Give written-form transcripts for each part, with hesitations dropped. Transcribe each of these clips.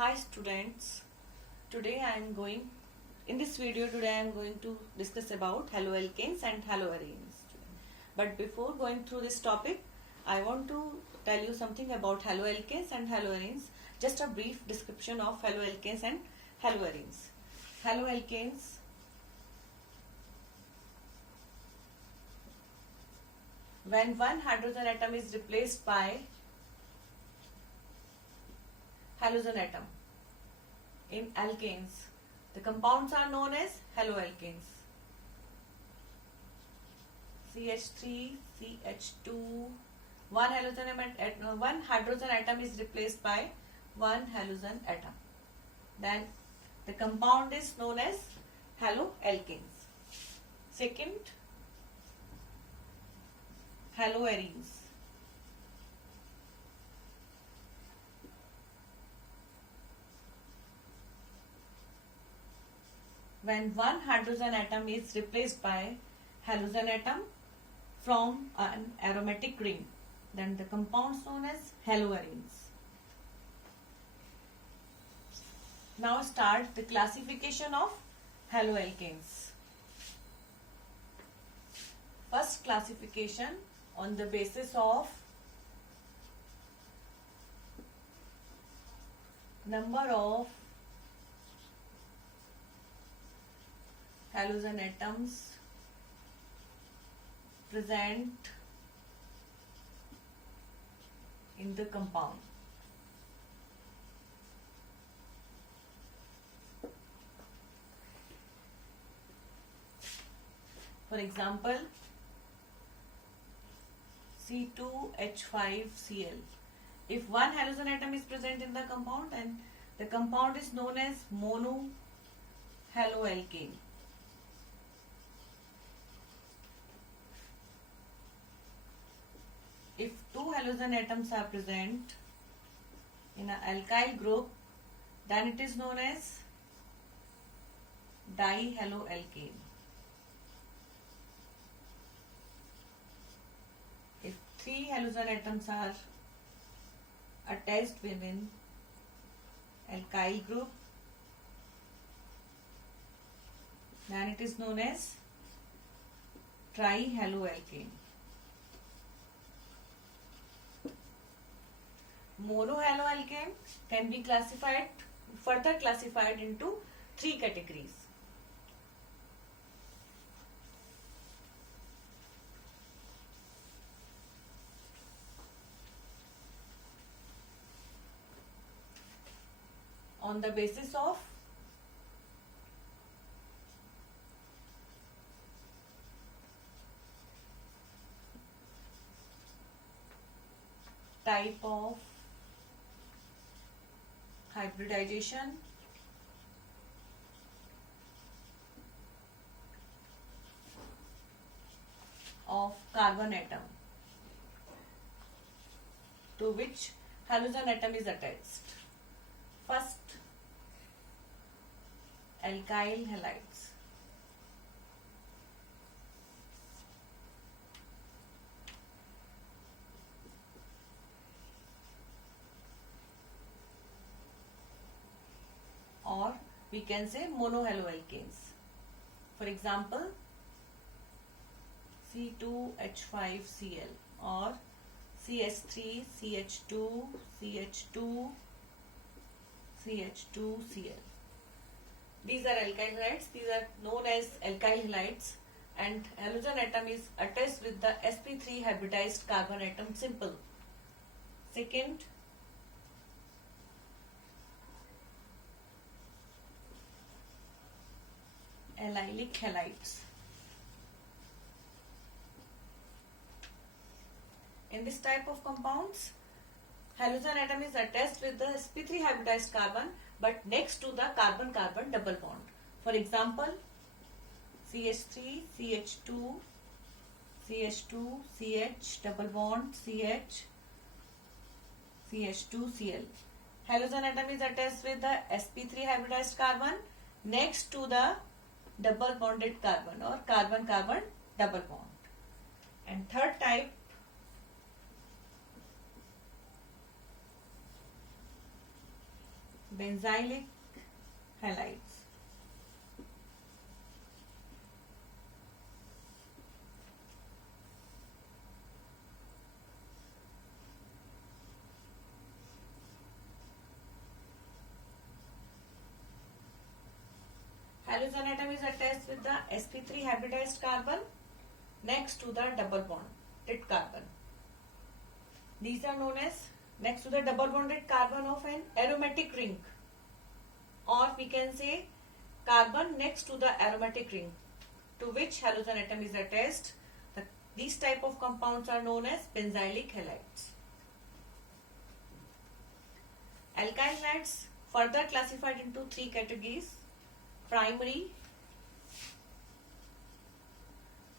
Hi students, today I am going to discuss about haloalkanes and haloarenes. But before going through this topic, I want to tell you something about haloalkanes and haloarenes. Just a brief description of haloalkanes and haloarenes. Haloalkanes, when one hydrogen atom is replaced by halogen atom in alkanes, the compounds are known as haloalkanes. CH3, CH2, one hydrogen atom is replaced by one halogen atom. Then the compound is known as haloalkanes. Second, haloarenes. When one hydrogen atom is replaced by halogen atom from an aromatic ring, then the compounds known as haloarenes. Now start the classification of haloalkanes. First classification on the basis of number of halogen atoms present in the compound. For example, C2H5Cl. If one halogen atom is present in the compound, then the compound is known as monohaloalkane. If two halogen atoms are present in an alkyl group, then it is known as dihaloalkane. If three halogen atoms are attached within alkyl group, then it is known as trihaloalkane. Monohaloalkane can be further classified into three categories. On the basis of type of hybridization, of carbon atom to which halogen atom is attached. First, alkyl halides. Or we can say monohaloalkanes. For example, C2H5Cl or CH3, CH2, CH2, CH2Cl. These are alkyl halides. These are known as alkyl halides, and halogen atom is attached with the sp3 hybridized carbon atom simple. Second, allylic halides. In this type of compounds, halogen atom is attached with the sp3 hybridized carbon but next to the carbon-carbon double bond. For example, CH3, CH2, CH2, CH, double bond, CH, CH2Cl. Halogen atom is attached with the sp3 hybridized carbon next to the double bonded carbon or carbon-carbon double bond. And third type, benzylic halides. Halogen atom is attached with the sp3 hybridized carbon next to the double bonded carbon. These are known as next to the double bonded carbon of an aromatic ring, or we can say carbon next to the aromatic ring to which halogen atom is attached. These type of compounds are known as benzylic halides. Alkyl halides further classified into three categories: primary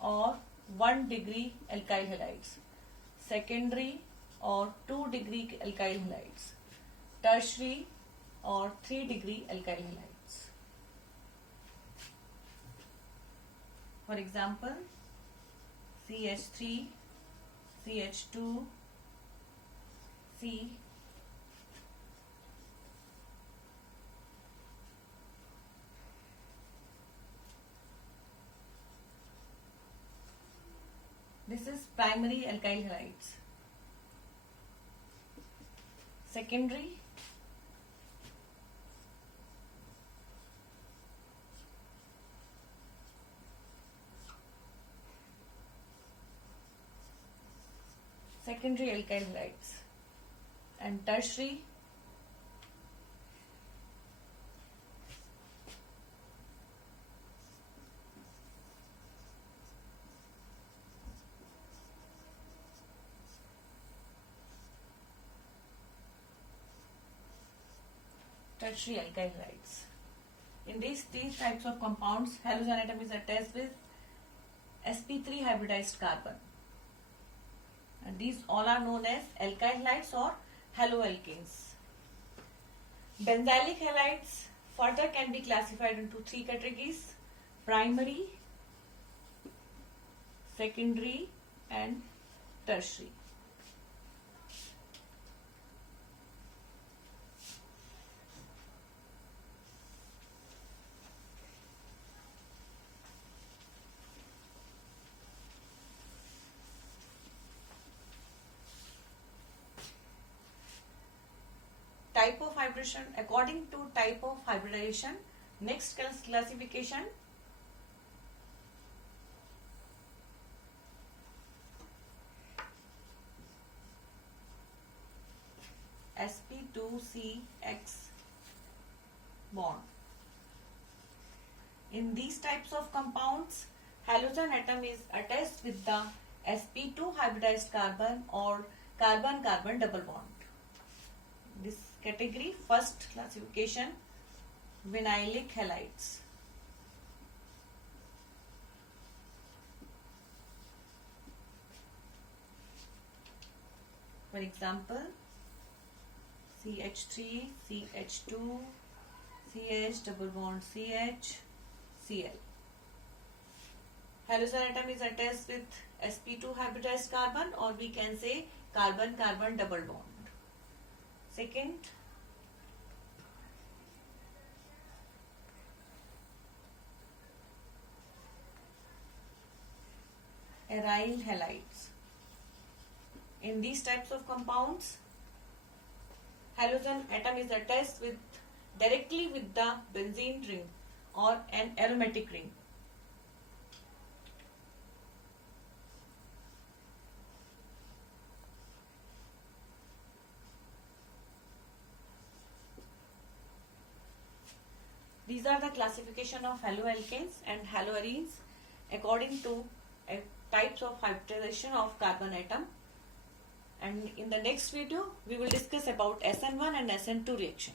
or 1 degree alkyl halides, secondary or 2 degree alkyl halides, tertiary or 3 degree alkyl halides. For example, CH3, CH2, C, this is primary alkyl halides. Secondary, alkyl halides, and tertiary, alkyl halides. In these types of compounds, halogen atom is attached with sp3 hybridized carbon, and these all are known as alkyl halides or haloalkanes. Benzylic halides further can be classified into three categories: primary, secondary, and tertiary. Type of hybridization, according to type of hybridization, next classification: sp2cx bond. In these types of compounds, halogen atom is attached with the sp2 hybridized carbon or carbon-carbon double bond. This category, first classification, vinylic halides. For example, CH3, CH2, CH double bond CH, Cl. Halogen atom is attached with sp2 hybridized carbon, or we can say carbon-carbon double bond. Second, aryl halides. In these types of compounds, halogen atom is attached directly with the benzene ring or an aromatic ring. These are the classification of haloalkanes and haloarenes according to types of hybridization of carbon atom. And in the next video, we will discuss about SN1 and SN2 reaction.